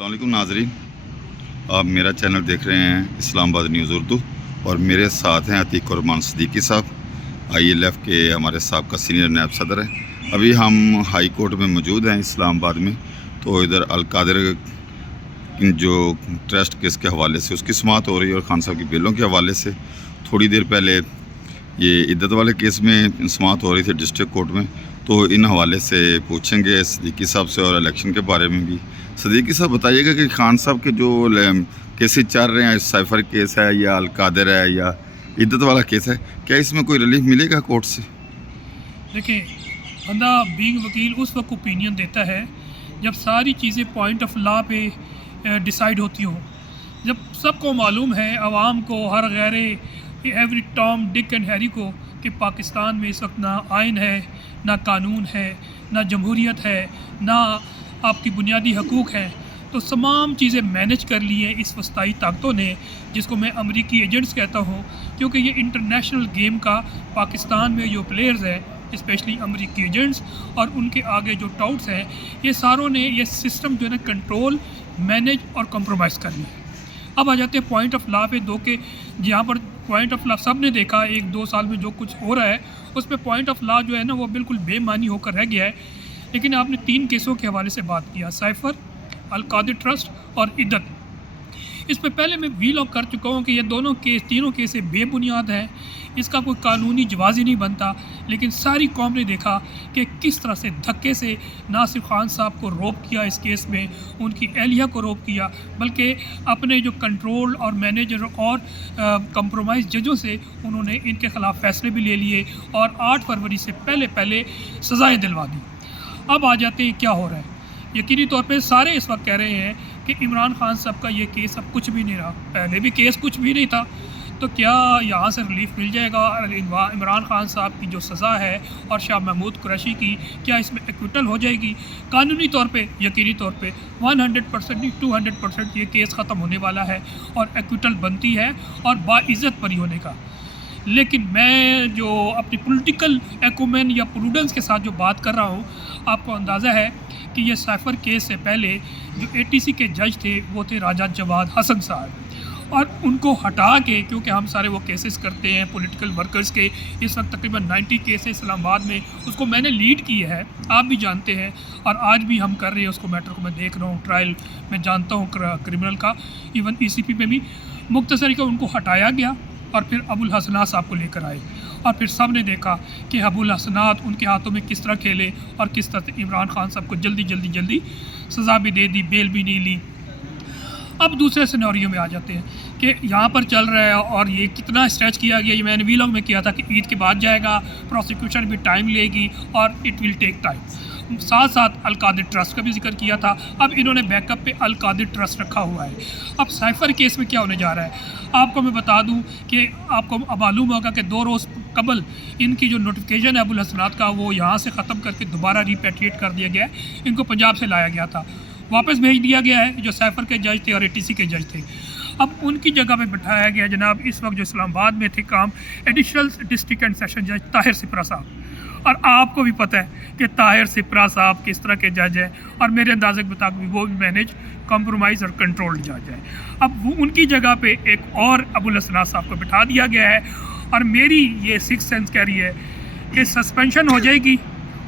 अस्सलामुअलैकुम नाजरीन, आप मेरा चैनल देख रहे हैं इस्लामाबाद न्यूज़ उर्दू और मेरे साथ हैं अतीक रहमान सिद्दीकी साहब, ILF के हमारे साहब का सीनियर नायब सदर है। अभी हम हाई कोर्ट में मौजूद हैं इस्लामाबाद में। तो इधर अल-कादिर जो ट्रस्ट केस के हवाले से उसकी समाअत हो रही है और खान साहब की बेलों के हवाले से थोड़ी देर पहले ये इद्दत वाले केस में समाअत हो रही थी डिस्ट्रिक्ट कोर्ट में। तो इन हवाले से पूछेंगे सिद्दीकी साहब से और इलेक्शन के बारे में भी। सिद्दीकी साहब बताइएगा कि खान साहब के जो केसेस चल रहे हैं, साइफर केस है या अल-कादिर है या इद्दत वाला केस है, क्या इसमें कोई रिलीफ मिलेगा कोर्ट से? देखिए, बंदा बीइंग वकील उस वक्त ओपिनियन देता है जब सारी चीज़ें पॉइंट ऑफ लॉ पे डिसाइड होती हों, जब सबको मालूम है, आवाम को, हर गैरे every Tom Dick and Harry को, कि पाकिस्तान में इस वक्त ना आइन है, ना कानून है, ना जमहूरियत है, ना आपकी बुनियादी हकूक़ हैं। तो तमाम चीज़ें मैनेज कर ली हैं इस वस्ताई ताकतों ने, जिसको मैं अमरीकी एजेंट्स कहता हूँ, क्योंकि ये इंटरनेशनल गेम का पाकिस्तान में जो प्लेयर्स हैं, स्पेशली अमरीकी एजेंट्स और उनके आगे जो टाउट्स हैं, ये सारों ने ये सिस्टम जो है ना कंट्रोल, मैनेज और कंप्रोमाइज़ कर लिया है। अब आ जाते हैं पॉइंट ऑफ लॉ पे, दो के जहाँ पर पॉइंट ऑफ लॉ सब ने देखा 1-2 साल में जो कुछ हो रहा है, उस पर पॉइंट ऑफ लॉ जो है ना वो बिल्कुल बेमानी होकर रह गया है। लेकिन आपने 3 केसों के हवाले से बात किया, साइफर, अल-कादिर ट्रस्ट और इद्दत। इस पे पहले मैं वीलॉग कर चुका हूँ कि ये दोनों केस, तीनों केसें बेबुनियाद हैं, इसका कोई कानूनी जवाज़ ही नहीं बनता। लेकिन सारी कौम ने देखा कि किस तरह से धक्के से ना सिर्फ खान साहब को रोक किया इस केस में, उनकी एहलिया को रोक किया, बल्कि अपने जो कंट्रोल और मैनेजर और कंप्रोमाइज़ जजों से उन्होंने इनके ख़िलाफ़ फ़ैसले भी ले लिए और 8 फरवरी से पहले सज़ाएँ दिलवा दी। अब आ जाते हैं क्या हो रहा है। यकीनी तौर पे सारे इस वक्त कह रहे हैं कि इमरान खान साहब का ये केस अब कुछ भी नहीं रहा, पहले भी केस कुछ भी नहीं था, तो क्या यहाँ से रिलीफ मिल जाएगा? इमरान खान साहब की जो सज़ा है और शाह महमूद कुरैशी की, क्या इसमें एक्विटल हो जाएगी? कानूनी तौर पे, यकीनी तौर पे 100% नहीं 200% ये केस ख़त्म होने वाला है और एक्विटल बनती है और बाइज़्ज़त बरी होने का। लेकिन मैं जो अपनी पॉलिटिकल एक्यूमेन या प्रूडेंस के साथ जो बात कर रहा हूँ, आपको अंदाज़ा है कि ये साइफर केस से पहले जो ATC के जज थे वो थे राजा जवाद हसन साहब, और उनको हटा के, क्योंकि हम सारे वो केसेस करते हैं पॉलिटिकल वर्कर्स के, इस वक्त तकरीबन 90 केसेस इस्लामाबाद में, उसको मैंने लीड की है, आप भी जानते हैं, और आज भी हम कर रहे हैं उसको, मैटर को मैं देख रहा हूँ, ट्रायल मैं जानता हूँ क्रिमिनल का, इवन ECP में भी मुख्तसरी का उनको हटाया गया और फिर अबुल हसनात साहब को लेकर आए और फिर सब ने देखा कि अबुल हसनात उनके हाथों में किस तरह खेले और किस तरह से इमरान खान साहब को जल्दी सज़ा भी दे दी, बेल भी नहीं ली। अब दूसरे सिनेरियो में आ जाते हैं कि यहाँ पर चल रहा है और ये कितना स्ट्रेच किया गया, ये मैंने वीलॉग में किया था कि ईद के बाद जाएगा, प्रोसिक्यूशन भी टाइम लेगी और इट विल टेक टाइम। साथ साथ अल-कादिर ट्रस्ट का भी जिक्र किया था, अब इन्होंने बैकअप पे अल-कादिर ट्रस्ट रखा हुआ है। अब साइफर केस में क्या होने जा रहा है, आपको मैं बता दूं कि आपको मालूम होगा कि 2 रोज़ कबल इनकी जो नोटिफिकेशन है अबुल हसनात का, वो यहाँ से ख़त्म करके दोबारा रिपैट्रिएट कर दिया गया है। इनको पंजाब से लाया गया था, वापस भेज दिया गया है, जो साइफर के जज थे और ATC के जज थे। अब उनकी जगह पे बिठाया गया जनाब इस वक्त जो इस्लामाबाद में थे काम, एडिशनल डिस्ट्रिक्ट एंड सेशन जज ताहिर सिपरा साहब। और आपको भी पता है कि ताहिर सिपरा साहब किस तरह के जज हैं, और मेरे अंदाजे के मुताबिक वो भी मैनेज, कंप्रोमाइज़ और कंट्रोल्ड जज है। अब वो उनकी जगह पे एक और अबुल हसनात साहब को बिठा दिया गया है, और मेरी ये 6th सेंस कह रही है कि सस्पेंशन हो जाएगी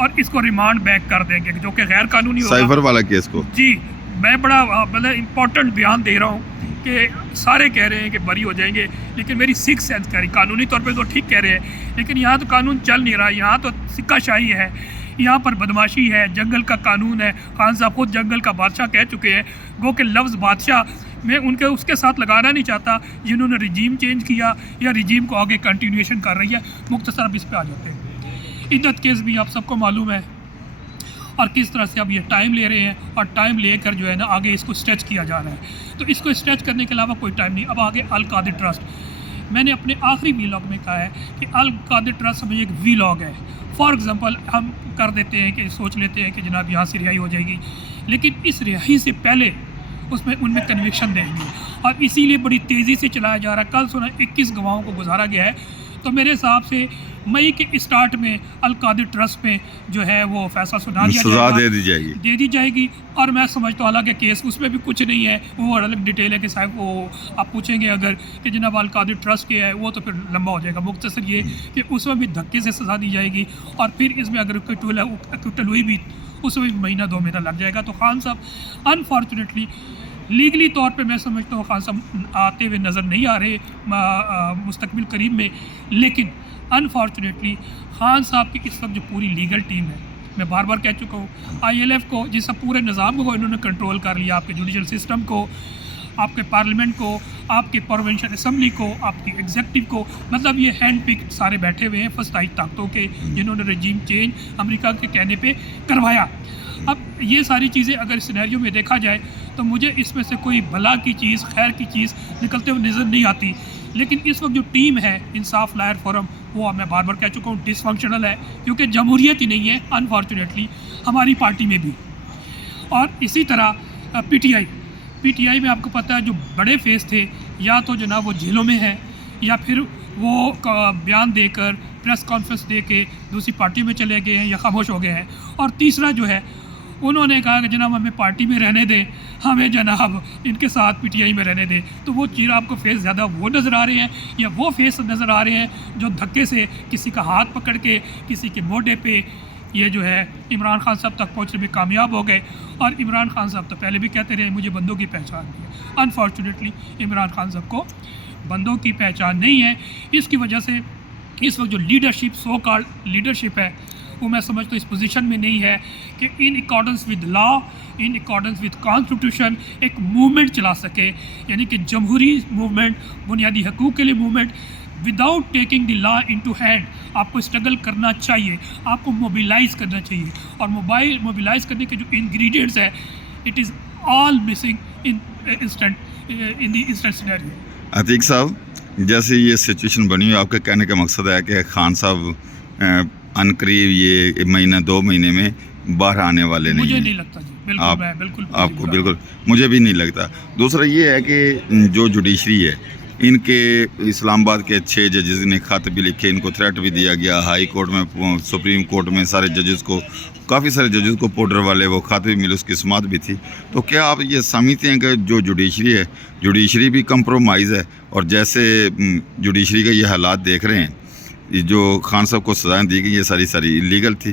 और इसको रिमांड बैक कर देंगे, जो कि गैर कानूनी होगा। साइफर वाला केस को जी मैं बड़ा मतलब इम्पोर्टेंट बयान दे रहा हूँ कि सारे कह रहे हैं कि बरी हो जाएंगे, लेकिन मेरी 6th सेंस कह रही, कानूनी तौर पे तो ठीक कह रहे हैं, लेकिन यहाँ तो कानून चल नहीं रहा, यहाँ तो सिक्काशाही है, यहाँ पर बदमाशी है, जंगल का कानून है। खान साहब खुद जंगल का बादशाह कह चुके हैं, गो के लफ्ज़ बादशाह मैं उनके उसके साथ लगाना नहीं चाहता जिन्होंने रिजीम चेंज किया या रिजीम को आगे कंटिन्यूएशन कर रही है। मुख्तसर अब इस पर आ जाते हैं। इद्दत केस भी आप सबको मालूम है और किस तरह से अब ये टाइम ले रहे हैं, और टाइम लेकर जो है ना आगे इसको स्ट्रेच किया जा रहा है। तो इसको स्ट्रेच करने के अलावा कोई टाइम नहीं। अब आगे अल-कादिर ट्रस्ट, मैंने अपने आखिरी वीलॉग में कहा है कि अल-कादिर ट्रस्ट में एक वीलॉग है। फॉर एग्ज़ाम्पल हम कर देते हैं कि सोच लेते हैं कि जनाब यहाँ से रिहाई हो जाएगी, लेकिन इस रिहाई से पहले उसमें उनमें कन्विक्शन देंगे, और इसीलिए बड़ी तेज़ी से चलाया जा रहा है। कल सुना 21 गवाहों को गुजारा गया है तो मेरे हिसाब से मई के स्टार्ट में अल कादिर ट्रस्ट में जो है वो फैसला सुना दिया सजा जाएगा, दे दी जाएगी। और मैं समझता हूँ हालांकि केस उसमें भी कुछ नहीं है, वो अलग डिटेल है कि साहब वो आप पूछेंगे अगर कि जनाब अल कादिर ट्रस्ट के है वो तो फिर लंबा हो जाएगा। मुख्तसर ये कि उसमें भी धक्के से सजा दी जाएगी और फिर इसमें अगर एक्विटल हुई भी उसमें भी महीना 2 महीना लग जाएगा। तो खान साहब अनफॉर्चुनेटली लीगली तौर पे मैं समझता हूँ खान साहब आते हुए नज़र नहीं आ रहे मुस्तकबिल करीब में, लेकिन अनफॉर्चुनेटली खान साहब की इस वक्त जो पूरी लीगल टीम है, मैं बार बार कह चुका हूँ, ILF को जिस पूरे निज़ाम को इन्होंने कंट्रोल कर लिया, आपके जुडिशल सिस्टम को, आपके पार्लियामेंट को, आपके प्रोविंशियल असम्बली को, आपकी एग्जेक्टिव को, मतलब ये हैंड पिक सारे बैठे हुए हैं फस्ताई ताकतों के, जिन्होंने रजीम चेंज अमेरिका के कहने पे करवाया। अब ये सारी चीज़ें अगर सिनेरियो में देखा जाए तो मुझे इसमें से कोई भला की चीज़, खैर की चीज़ निकलते हुए नज़र नहीं आती। लेकिन इस वक्त जो टीम है इंसाफ लायर फोरम, वो मैं बार बार कह चुका हूँ डिसफंक्शनल है, क्योंकि जमहूरियत ही नहीं है अनफॉर्चुनेटली हमारी पार्टी में भी। और इसी तरह PTI में आपको पता है जो बड़े फेस थे, या तो जनाब वो जेलों में है या फिर वो बयान देकर प्रेस कॉन्फ्रेंस दे के दूसरी पार्टी में चले गए हैं या खामोश हो गए हैं। और तीसरा जो है उन्होंने कहा कि जनाब हमें पार्टी में रहने दें, हमें जनाब इनके साथ PTI में रहने दें। तो वो चीज़ आपको फेस ज़्यादा वो नज़र आ रहे हैं या वो फेस नज़र आ रहे हैं जो धक्के से किसी का हाथ पकड़ के किसी के मोढ़े पे ये जो है इमरान खान साहब तक पहुँचने में कामयाब हो गए। और इमरान खान साहब तो पहले भी कहते रहे मुझे बंदों की पहचान नहीं है। अनफॉर्चुनेटली इमरान खान साहब को बंदों की पहचान नहीं है। इसकी वजह से इस वक्त जो लीडरशिप, सो कॉल्ड लीडरशिप है, वो मैं समझता हूँ इस पोजीशन में नहीं है कि in accordance with law, in accordance with constitution एक मूवमेंट चला सके, यानी कि जमहूरी मूवमेंट, बुनियादी हकूक़ के लिए movement, without taking the law into hand. आपको स्ट्रगल करना चाहिए, आपको मोबिलाइज़ करना चाहिए, और मोबिलाइज़ करने के जो इंग्रेडिएंट्स है, it is all missing in the instant scenario. Atiq साहब, जैसे ये सिचुएशन बनी हुई, आपके कहने का मकसद है कि खान साहब अनकरीब ये महीना 2 महीने में बाहर आने वाले नहीं मुझे हैं। नहीं लगता जी, बिल्कुल मैं बिल्कुल आपको बिल्कुल, मुझे भी नहीं लगता। दूसरा ये है कि जो जुडिशरी है, इनके इस्लामाबाद के 6 जजेस ने खत भी लिखे, इनको थ्रेट भी दिया गया, हाई कोर्ट में, सुप्रीम कोर्ट में सारे जजेस को, काफ़ी सारे जजेस को पाउडर वाले वो खत भी मिले, उसकी समात भी थी। तो क्या आप ये समझते हैं कि जो जुडिशरी है, जुडिशरी भी कंप्रोमाइज़ है? और जैसे जुडिशरी का ये हालात देख रहे हैं, जो खान साहब को सजाएं दी गई, ये सारी इलीगल थी।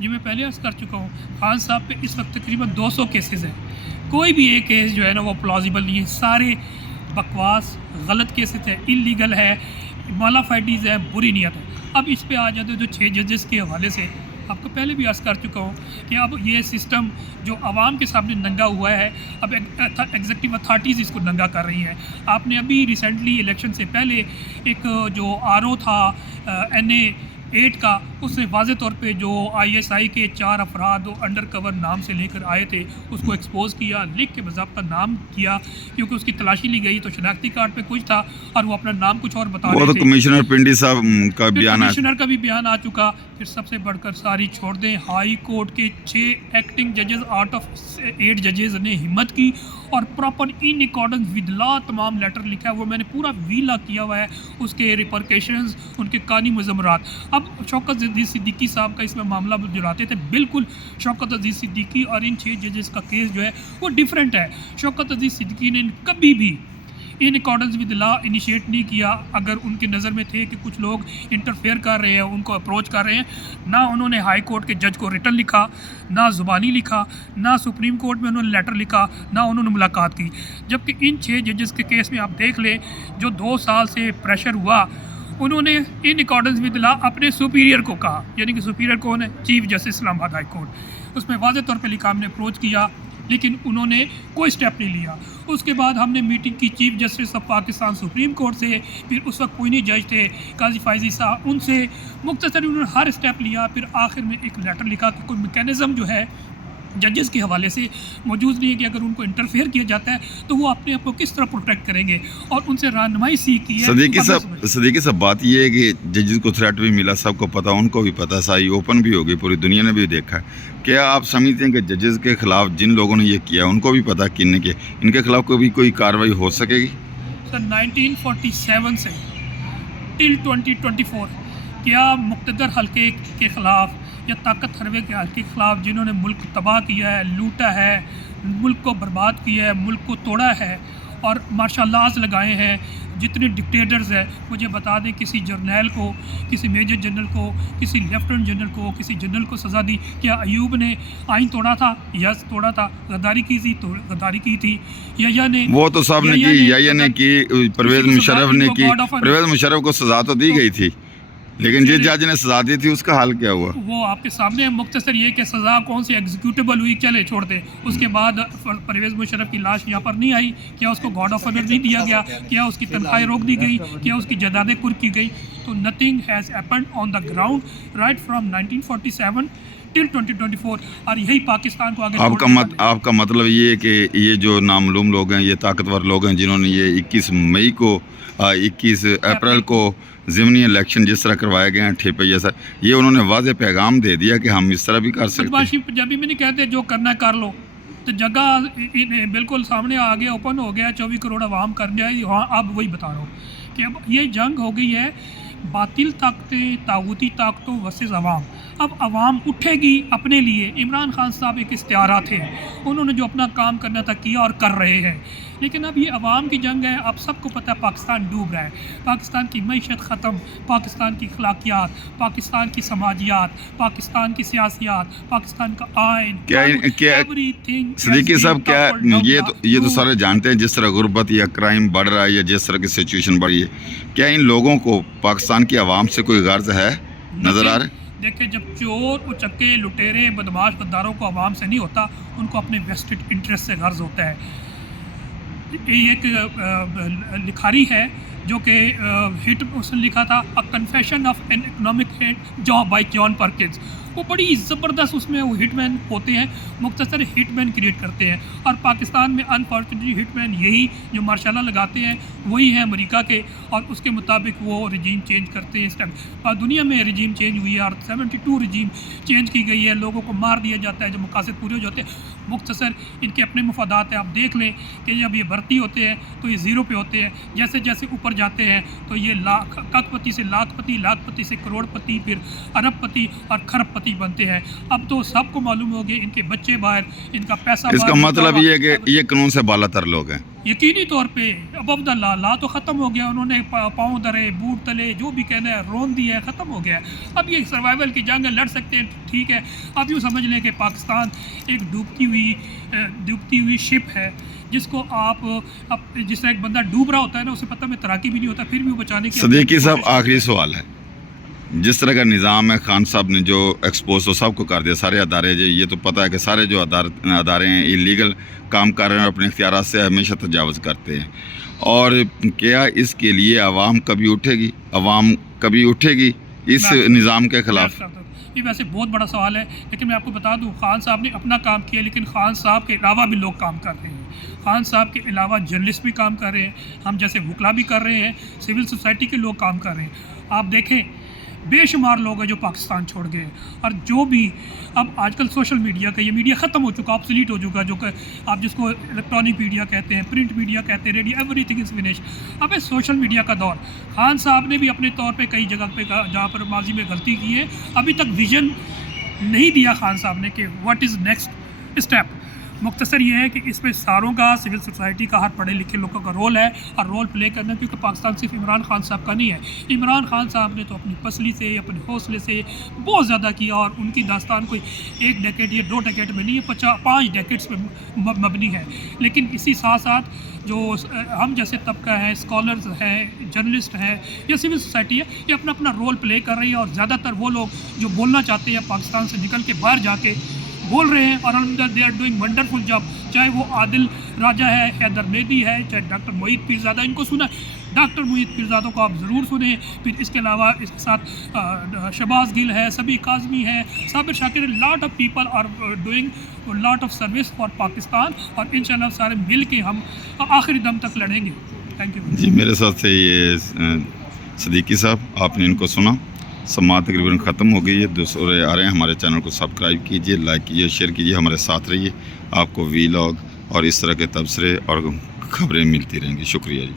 जी मैं पहले अर्ज़ कर चुका हूँ, खान साहब पे इस वक्त तकरीबन 200 केसेस हैं। कोई भी एक केस जो है ना वो प्लॉजिबल नहीं है, सारे बकवास गलत केसेस है, इलीगल है, मालाफाइडीज़ है, बुरी नीयत है। अब इस पे आ जाते जो 6 जजेस के हवाले से आपको पहले भी अर्ज़ कर चुका हूँ कि अब ये सिस्टम जो आवाम के सामने नंगा हुआ है, अब एग्जीक्यूटिव अथॉरिटीज़ इसको नंगा कर रही हैं। आपने अभी रिसेंटली इलेक्शन से पहले एक जो RO था NA 8 का, उसने वाज़े तौर पे जो ISI के 4 अफराद अंडर कवर नाम से लेकर आए थे उसको एक्सपोज किया, लिख के बाज़ाब्ता नाम किया, क्योंकि उसकी तलाशी ली गई तो शनाख्ती कार्ड पे कुछ था और वो अपना नाम कुछ और बता रहे थे। वो तो कमिश्नर पिंडी साहब का बयान, कमिश्नर का भी बयान आ चुका। फिर सबसे बढ़कर सारी छोड़ दें, हाई कोर्ट के 6 एक्टिंग जजेस आउट ऑफ 8 जजेस ने हिम्मत की और proper in accordance with law तमाम लेटर लिखा है, वो मैंने पूरा वीला किया हुआ है, उसके रिपरकेशंस, उनके कानूनी मुज़म्मरात। अब शौकत अज़ीज़ सिद्दीकी साहब का इसमें मामला जुड़ाते थे, बिल्कुल शौकत अज़ीज़ सिद्दीकी और इन 6 जजेस का केस जो है वो डिफरेंट है। शौकत अज़ीज़ सिद्दीकी ने कभी भी in accordance with law initiate नहीं किया। अगर उनके नज़र में थे कि कुछ लोग इंटरफेयर कर रहे हैं, उनको अप्रोच कर रहे हैं, ना उन्होंने हाई कोर्ट के जज को रिटर्न लिखा, ना ज़ुबानी लिखा, ना सुप्रीम कोर्ट में उन्होंने लेटर लिखा, ना उन्होंने मुलाकात की। जबकि इन 6 जजेस के केस में आप देख लें, जो 2 साल से प्रेशर हुआ, उन्होंने इन अकॉर्डेंस विद लॉ अपने सुपीरियर को कहा, यानी कि सुपीरियर कौन है? Chief justice Islamabad high court. उसमें वाज़े तौर पर लिखा, हमने अप्रोच किया, लेकिन उन्होंने कोई स्टेप नहीं लिया। उसके बाद हमने मीटिंग की chief justice of Pakistan supreme court से, फिर उस वक्त कोई नहीं जज थे, काजी फायजी साहब, उनसे मुख्तसर उन्होंने हर स्टेप लिया। फिर आखिर में एक लेटर लिखा कि कोई मैकेनिज़्म जो है जजेस के हवाले से मौजूद नहीं है कि अगर उनको इंटरफेयर किया जाता है तो वो अपने आप को किस तरह प्रोटेक्ट करेंगे, और उनसे रहनुमाई सीखी है। सदीकी साहब, बात ये है कि जजेस को थ्रेट भी मिला, सबको पता, उनको भी पता, सारी ओपन भी होगी, पूरी दुनिया ने भी देखा है। क्या आप समझते हैं कि जजेस के खिलाफ जिन लोगों ने ये किया उनको भी पता किन के, इनके खिलाफ कोई कार्रवाई हो सकेगी? सर 1947 से टिल 2024 क्या मुक़्तदर हल्के के ख़िलाफ़ या ताकत हरवे के हल्के के ख़िलाफ़ जिन्होंने मुल्क तबाह किया है, लूटा है, मुल्क को बर्बाद किया है, मुल्क को तोड़ा है और मार्शल लॉज लगाए हैं, जितने डिक्टेटर्स हैं, मुझे बता दें किसी जर्नैल को, किसी मेजर जनरल को, किसी लेफ्टिनेंट जनरल को, किसी जनरल को सज़ा दी? क्या अयूब ने आइन तोड़ा था? यस तोड़ा था। गद्दारी की थी तो गद्दारी की थी। या ने वो तो सब ने की, या ने की, परवेज़ मुशर्रफ ने की। परवेज़ मुशर्रफ को सज़ा तो दी गई थी, लेकिन जिस जज ने सज़ा दी थी उसका हाल क्या हुआ? वो आपके सामने है। मुख्तसर ये कि सज़ा कौन सी एग्जीक्यूटेबल हुई, चले छोड़ दे। उसके बाद परवेज़ मुशर्रफ की लाश यहाँ पर नहीं आई। क्या उसको गॉड ऑफ ऑनर नहीं दिया गया? क्या उसकी तनख्वाहें रोक दी गई? क्या उसकी जायदादें कुर्क की गई? तो nothing has happened on the ground right from 1947 till 2024। और यही पाकिस्तान को आगे आपका मतलब ये है कि ये जो नामालूम लोग हैं, ये ताकतवर लोग हैं जिन्होंने ये 21 मई को 21 अप्रैल को ज़िमनी इलेक्शन जिस तरह करवाए गए हैं ठेपे जैसा, ये उन्होंने वाज़े पैगाम दे दिया कि हम इस तरह भी कर सकते हैं। पंजाबी में नहीं कहते जो करना है कर लो, तो जगह बिल्कुल सामने आ गया, ओपन हो गया, 24 करोड़ आवाम कर जाए। हाँ, अब वही बता रहा हूँ कि अब ये जंग हो गई है बातिल ताकतें, तागूती ताकतों वर्सेस अवाम। अब अवाम उठेगी अपने लिए। इमरान खान साहब एक इख्तियार थे, उन्होंने जो अपना काम करना था किया और कर रहे हैं। लेकिन अब ये अवाम की जंग है। अब सबको पता है पाकिस्तान डूब रहा है, पाकिस्तान की मईशत ख़त्म, पाकिस्तान की अखलाकियात, पाकिस्तान की समाजियात, पाकिस्तान की सियासियात, पाकिस्तान का आइन, एवरीथिंग। सदीकी साहब, क्या ये तो सारे जानते हैं जिस तरह गुर्बत या क्राइम बढ़ रहा है या जिस तरह की सिचुएशन बढ़ी है, क्या इन लोगों को पाकिस्तान की आवाम से कोई गर्ज है नज़र आ रहा है? देखिए, जब चोर, उचक्के, लुटेरे, बदमाश, गद्दारों को आवाम से नहीं होता, उनको अपने वेस्टेड इंटरेस्ट से गर्ज होता है। ये एक लिखारी है जो कि हिट उसने लिखा था अ confession of an economic hit job by John Perkins. वो बड़ी ज़बरदस्त उसमें वो हिटमैन होते हैं, मुख्तसर हिटमैन क्रिएट करते हैं। और पाकिस्तान में अनफॉर्चुनेटली हिटमैन यही जो मार्शाल्लाह लगाते हैं वही है अमेरिका के, और उसके मुताबिक वो रजीम चेंज करते हैं। इस टाइम और दुनिया में रजीम चेंज हुई है और 72 रजीम चेंज की गई है। लोगों को मार दिया जाता है जब मकासद पूरे हो जाते हैं। मुख्तसर इनके अपने मफादात हैं। आप देख लें कि जब ये भर्ती होते हैं तो ये ज़ीरो पे होते हैं, जैसे जैसे ऊपर जाते हैं तो ये करोड़पति से लाखपति, लाखपति से करोड़पति, फिर अरबपति और खरबपति बनते हैं। अब तो सबको मालूम हो गया इनके बच्चे बाहर, इनका पैसा। इसका मतलब ये है कि ये कानून से बालातर लोग हैं। यकीनी तौर पे अबव द ला तो ख़त्म हो गया। उन्होंने पाँव धरे, बूट तले, जो भी कहना है रोन दिया है, ख़त्म हो गया। अब ये सर्वाइवल की जंग है, लड़ सकते हैं, ठीक है। अब यूँ समझ लें कि पाकिस्तान एक डूबती हुई शिप है जिसको अब जिस तरह एक बंदा डूब रहा होता है ना, उसे पता में तैराकी भी नहीं होता, फिर भी वो बचाने की। सदीकी साहब, आखिरी सवाल है, जिस तरह का निज़ाम है खान साहब ने जो एक्सपोज तो सबको कर दिया, सारे अदारे जो, ये तो पता है कि सारे जो अदारे हैं इलीगल काम कर रहे हैं, अपने इख्तियारात से हमेशा तजावज़ करते हैं। और क्या इसके लिए आवाम कभी उठेगी? आवाम कभी उठेगी इस निज़ाम के ख़िलाफ़? ये वैसे बहुत बड़ा सवाल है, लेकिन मैं आपको बता दूं, खान साहब ने अपना काम किया, लेकिन खान साहब के अलावा भी लोग काम कर रहे हैं। खान साहब के अलावा जर्नलिस्ट भी काम कर रहे हैं, हम जैसे वकला भी कर रहे हैं, सिविल सोसाइटी के लोग काम कर रहे हैं। आप देखें बेशुमार लोग हैं जो पाकिस्तान छोड़ गए। और जो भी अब आजकल सोशल मीडिया का, ये मीडिया ख़त्म हो चुका, ऑब्सोलीट हो चुका, जो कि आप जिसको इलेक्ट्रॉनिक मीडिया कहते हैं, प्रिंट मीडिया कहते हैं, रेडियो, एवरीथिंग इज़ फिनिश। अब इस सोशल मीडिया का दौर, खान साहब ने भी अपने तौर पे कई जगह पे जहाँ पर माजी में गलती की है, अभी तक विजन नहीं दिया खान साहब ने कि व्हाट इज़ नेक्स्ट स्टेप। मुख्तसर ये है कि इसमें सारों का, सिविल सोसाइटी का, हर पढ़े लिखे लोगों का रोल है और रोल प्ले करना, क्योंकि पाकिस्तान सिर्फ इमरान खान साहब का नहीं है। इमरान खान साहब ने तो अपनी पसली से, अपने हौसले से बहुत ज़्यादा किया, और उनकी दास्तान कोई 1 डेकेड या 2 डेकेड में नहीं है, 5 डेकेड्स में मबनी है। लेकिन इसी साथ साथ जो हम जैसे तबका है, स्कॉलर्स हैं, जर्नलिस्ट हैं या सिविल सोसाइटी है, ये अपना अपना रोल प्ले कर रही है। और ज़्यादातर वो लोग जो बोलना चाहते हैं पाकिस्तान से निकल के बाहर जाके बोल रहे हैं, और they are doing wonderful job. चाहे वो आदिल राजा है, हैदर मेहदी है, चाहे डॉक्टर मोहित पीरज़ादा, इनको सुना, डॉक्टर मोहित पीरज़ादा को आप ज़रूर सुने। फिर इसके अलावा इसके साथ शहबाज गिल है, सबी काज़मी है, Sabir Shakir, lot of people are doing lot of service for Pakistan, और इंशाल्लाह सारे मिल के हम आखिरी दम तक लड़ेंगे। थैंक यू जी। मेरे साथ से ये सदीकी साहब, आपने इनको सुना। समात तकरीबन ख़त्म हो गई है। दूसरे आ रहे हैं, हमारे चैनल को सब्सक्राइब कीजिए, लाइक कीजिए, शेयर कीजिए, हमारे साथ रहिए। आपको वीलॉग और इस तरह के तबसरे और ख़बरें मिलती रहेंगी। शुक्रिया जी।